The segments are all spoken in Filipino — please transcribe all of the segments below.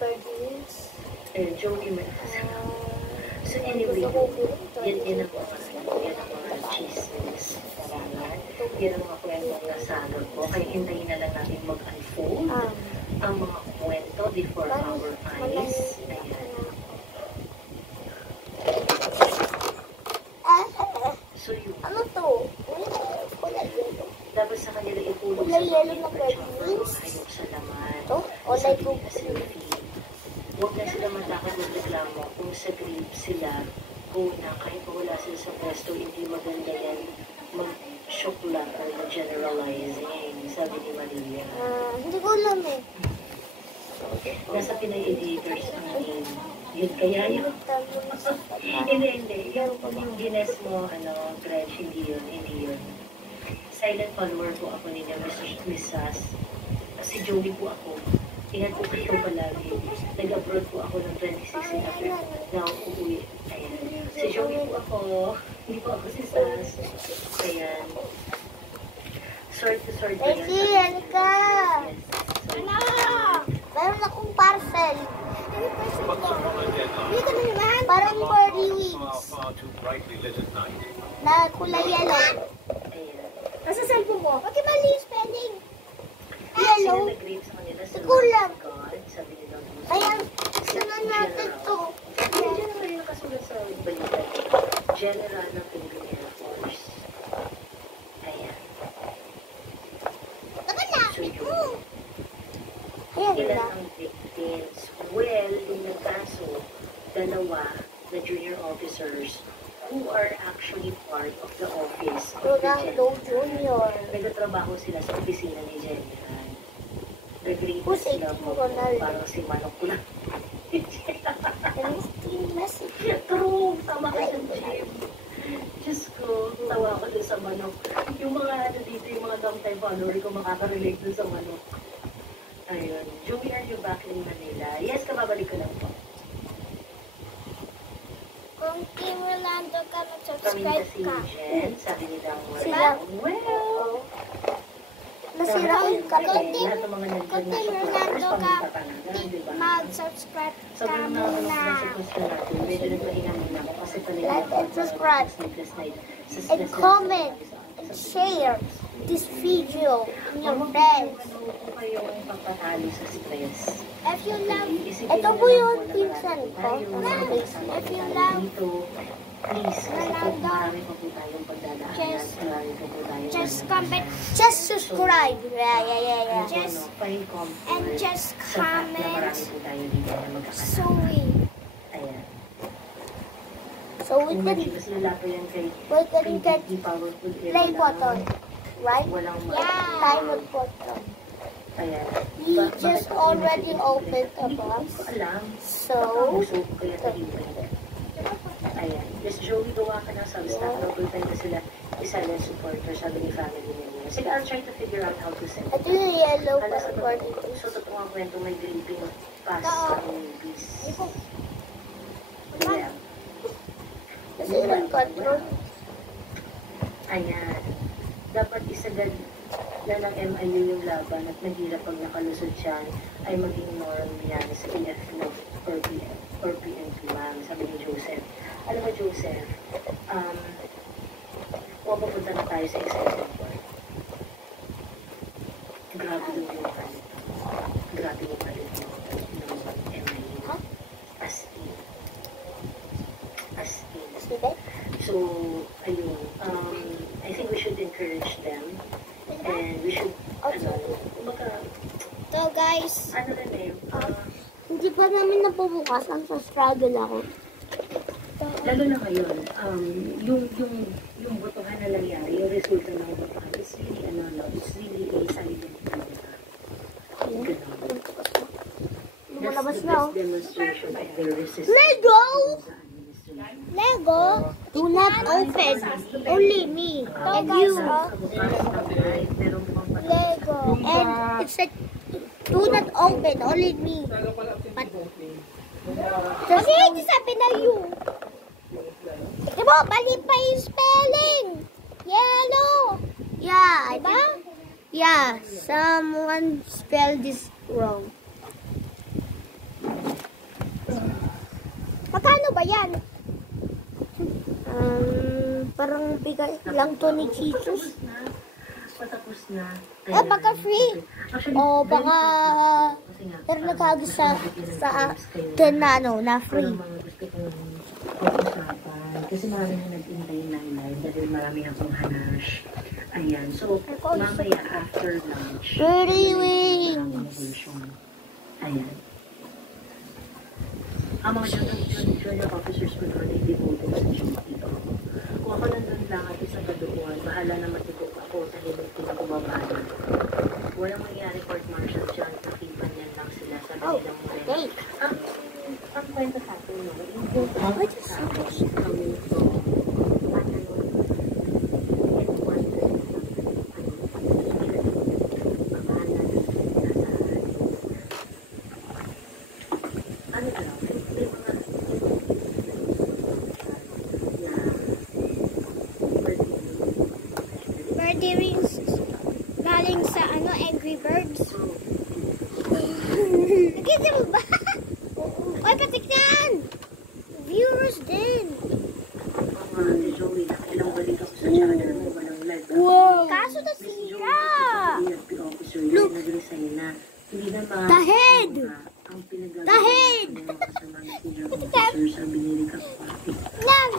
Birdies. Ayun, Joey may kasama. So anyway, yan ang mga chismis. Yan ang mga kwentong nasagod ko. Kaya hintayin na lang natin mag-unfold ang mga kwento before our eyes. Ayan. So yun. Ano to? Kulay yellow. Dapat sa kanila itulog Kulay sa yellow na pagkakas birdies. hayop sa laman. Ito? O like Sabi nila sa feed. Huwag na sila matakot ng reklamo kung sa grave sila. Una, kahit wala sila sa pwesto, hindi maganda yan mag-shock lang or mag-generalizing. Sabi ni Maria. Hindi ko alam eh. Nasa Pinay Editors ang name. Yun kaya yun. Hindi. Yung Guinness mo, Gretch, hindi yun. Silent follower po ako ninyo, Miss Sass. Si Joey po ako. Ingat po kayo palagi. Nag-abroad po ako ng 2016 after na uuwi. Ayan. Si Joey po ako. Hindi po ako si Sass. Ayan. Sword to sword ba yan? Becky, halika! Meron akong parcel. Hindi ka naman. Parang 40 weeks. Na kulay yellow. Nasa cellphone mo. Bakit mali spelling? Yellow. Kulang. Kaya, sunod natin to. Diyan na rin nakasulat sa balita. General ng Philippine Air Force. Ayan. Nakalapit mo. Ayan Ilan na. ang victims? Well, yung nagkaso, dalawa na junior officers who are actually part of the office of the Ronaldo General. Jr. Nagtatrabaho sila sa opisina ni General. The greatest Who's love mo, Ronaldo? parang si Manok ko lang. True. Tama ka sa gym. Diyos ko, tawa ko dun sa Manok. Yung mga dito, yung mga long time follower ko makaka-relate dun sa Manok. Ayun. Joey, are you back in Manila? Yes, kababalik ko lang po. Kung Team Rolando ka, Kami mag-subscribe kasi ka. Jen, sabi ni Dang Sila. well, Nasiraan ka. lahat ng mga Kung nandun na Team supporters, Rolando ka, pamilya diba? mag-subscribe ka Sobrang muna. nakakalakas sa gusto natin. Medyo nagpahinga muna ako kasi talaga Like and subscribe. And comment and share this video in your friends. Ano kayong pagpatalo sa stress? If you love, Isipin ito nyo po lang yung po na pinsan ko. tayo, kasama If you tayo love, dito, please, kasi po Rolando, marami pa po tayong pagdadaanan. just- Marami pa po tayong just comment, just subscribe. Yeah. Just find comfort and just sa fact na comment. marami po tayo dito na magkakasama. So Ayan. so we Kung can medyo mas lala pa yan kay get PPP Powerful Air play lang, button, right? walang Timer button. Ayan. We just Bakit already hindi opened the Hindi ko box. alam. So Puso ko kaya tahimik. Ayan. Yes, Joey, gawa ka ng substack. Double time na sila silent supporter, sabi ni family niya. Sige, I'll try to figure out how to send ito yung yellow Alam sa passport. so, totoo ang kwento, may gripping pass sa movies. Ayan. Kasi yung control. Ayan. Dapat isagad na ng MIU yung laban at mahirap pag nakalusot siya ay maging norm yan sa EF or PNP, ma'am, sabi ni Joseph. Alam mo, Joseph, pupunta na tayo sa executive board. Grabe yung palit. Grabe yung palit ng MIU. As in. Sige. So, ayun, I think we should encourage them and we should, So guys, rin eh, hindi pa namin napubukas. Ang sa struggle ako. lalo na ngayon, yung botohan na nangyari, yung resulta ng botohan, it's really, it's really a silent talaga. Ganun. Lumalabas That's the na best demonstration of their resistance. Lego! sa administration. Lego! Do not open. Only me and you. Lego. And it's like, do not open. Only me. But, kasi hindi sabi na you. Diba, mali pa yung spelling. Yellow. Yeah. Diba? Yeah. Someone spelled this wrong. Magkano ba yan? Parang bigay lang to ni Jesus. Patapos na. Baka free. Actually, O baka pero naghagis sa din na ano, na free. mga gusto kong pag-usapan. Kasi marami na nag-intay ng live dahil marami akong hanash. Ayan. So, mamaya after lunch. Pretty wings. Ayan. Ang mga junior officers ko doon ay devoted sa duty. Kung ako nandun lang at isang kadukuhan, bahala na matutog ako sa hilot ko na kumabala. Walang mangyari court martial dyan, nakipan yan lang sila sa kanilang Okay. Ang kwento sa atin, no? Yung book sa atin, coming from Patanon, headquarters, ano ka lang, Birdie rings galing sa ano, Angry Birds. Nakita mo ba? Oy, patiknan! Viewers din. Ate Joey, ilang balik ako sa channel mo, walang live. Wow! Kaso nasira! Look! Hindi na The head! ang pinagagawa The head! ng mga kasama ng senior officers ang binili ka party. Nan!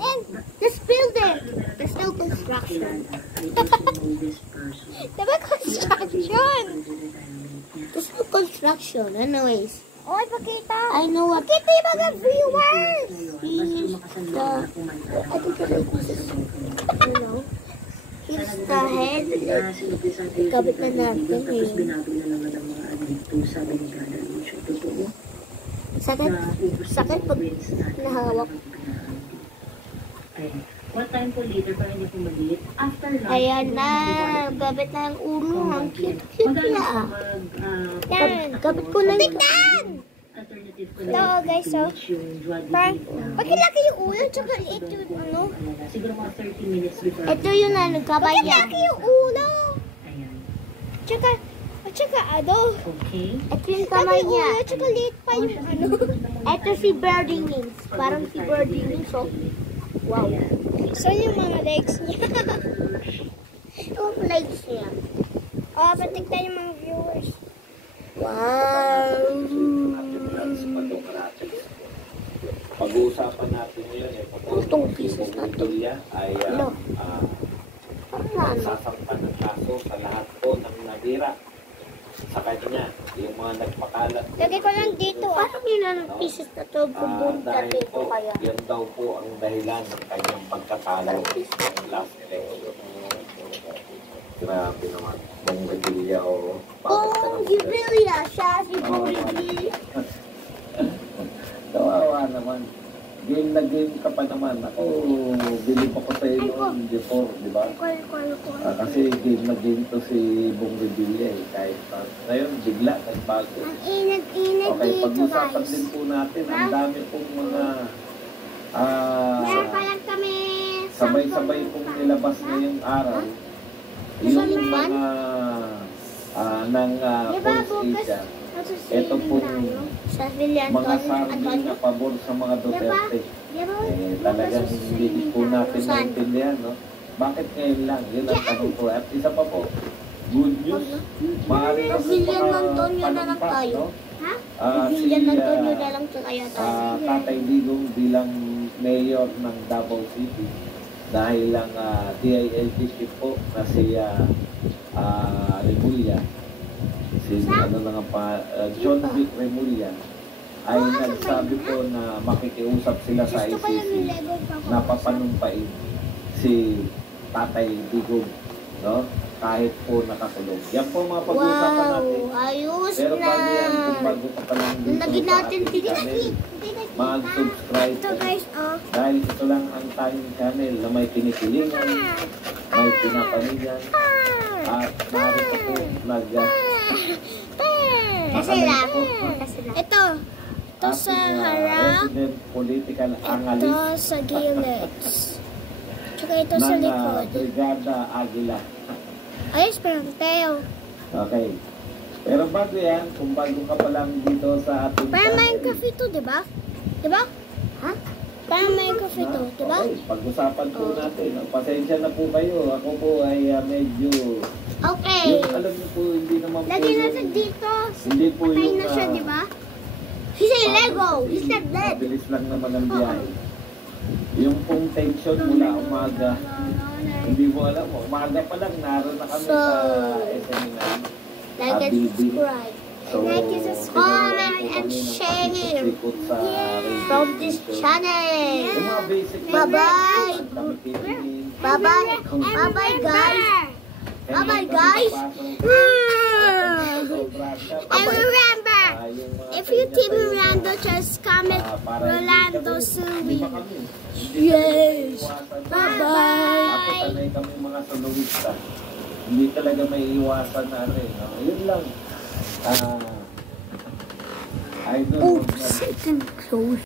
And let's build it! There's no construction. I also know this person. Diba construction? There's no construction. Anyways. Oy, pakita! I know what. Pakita yung mga viewers! He's the... I think you know. He's the head. Kabit na natin eh. Tapos binabi na naman ang mga adito, sabi ni Gada Lucio. Totoo. Sakit. Sakit pag nahawak. What time po later para hindi po maliit? After lunch. Ayan na. Gabit na ang ulo. Ang cute-cute na. Gabit ko na tignan! Ito guys, so. Parang, pakilaki yung ulo, tsaka liit yung ano. Siguro mga 30 minutes before. Ito yung ano, kabayan. Pakilaki yung ulo. Ayan. Tsaka ano. Okay. Ito yung kamay niya. Tsaka liit pa yung ano. Ito si Birdie Wings. Parang si Birdie Wings, so. Wow. So yung mga legs niya. Yung legs niya. Oh, patignan yung mga viewers. Wow. Pag-uusapan natin ngayon Itong pieces na ito. ay sasampan ng kaso sa lahat po ng nadira sa kanya, yung mga nagpakalat. Lagay ko lang dito. Parang yun ang pieces na ito. Bubunta Dahil dito po, kaya. yan daw po ang dahilan ng kanyang pagkatalo ng last election. Grabe naman. Bong Revilla o... Bong Revilla! Siya si Bong Revilla. Kawawa naman. Game na game ka pa naman. Ako, bilib ako sa iyo noon before, di ba? Kasi game na game to si Bong Revilla eh. Kahit ngayon, bigla, nagbago. Ang inag-inag Okay, dito pag-usapan guys. din po natin. Ang dami pong mga Meron pa lang kami sabay-sabay pong nilabas ngayong araw. Yung mga ng Pulse Asia. Ito pong sa Villa mga sarili na pabor sa mga Duterte. Talagang hindi po natin naintindihan, no? Bakit ngayon lang? Yun ang tanong ko. At isa pa po, good news. Maaari na po panumpa, no? Villa ng Antonio na lang kaya tayo. Tatay Digong bilang mayor ng Davao City. Dahil lang DILG chief po na si Remulla. Si John Vic Remulla ay nagsabi po na makikiusap sila sa ICC na papanumpain si Tatay Digong, no? Kahit po nakakulong. Yan po mga pag-uusapan natin. Ayos Pero na. bago yan, kung bago ka pa lang dito Lagyan sa natin ating channel, mag-subscribe ito ka. guys, oh. Dahil ito lang ang tanging channel na may kinikilingan, may pinapanigan, at narito po Kasi lang. Ito sa harap. resident political Ito analyst sa gilid. Tsaka ito sa ng likod. Brigada Aguila. Ayos, parang tayo. Okay. Pero bago yan, kung bago ka pa lang dito sa ating Parang channel, Minecraft ito, di ba? Di ba? Ha? Parang may coffee to, diba? Okay, pag-usapan po natin. Pasensya na po kayo. Ako po ay medyo... Okay. Yung, alam niyo po, hindi naman po... Lagyan natin dito. Hindi po Patay yung... na siya, diba? He said Lego. He's not dead. Mabilis lang naman ang biyahe. Yung pong tension mula umaga, hindi mo alam. Umaga pa lang, naroon na kami sa SMNI. Like and subscribe. So, Comment and share from this channel. Bye-bye. Bye-bye. Bye-bye, guys. Bye-bye, guys. And remember, if you team Rolando, just comment Rolando Sui. Yes. Bye-bye. Ako sanay kami mga soloista. Hindi talaga may iwasan na rin. Yun lang. I don't know. Oops, it can close.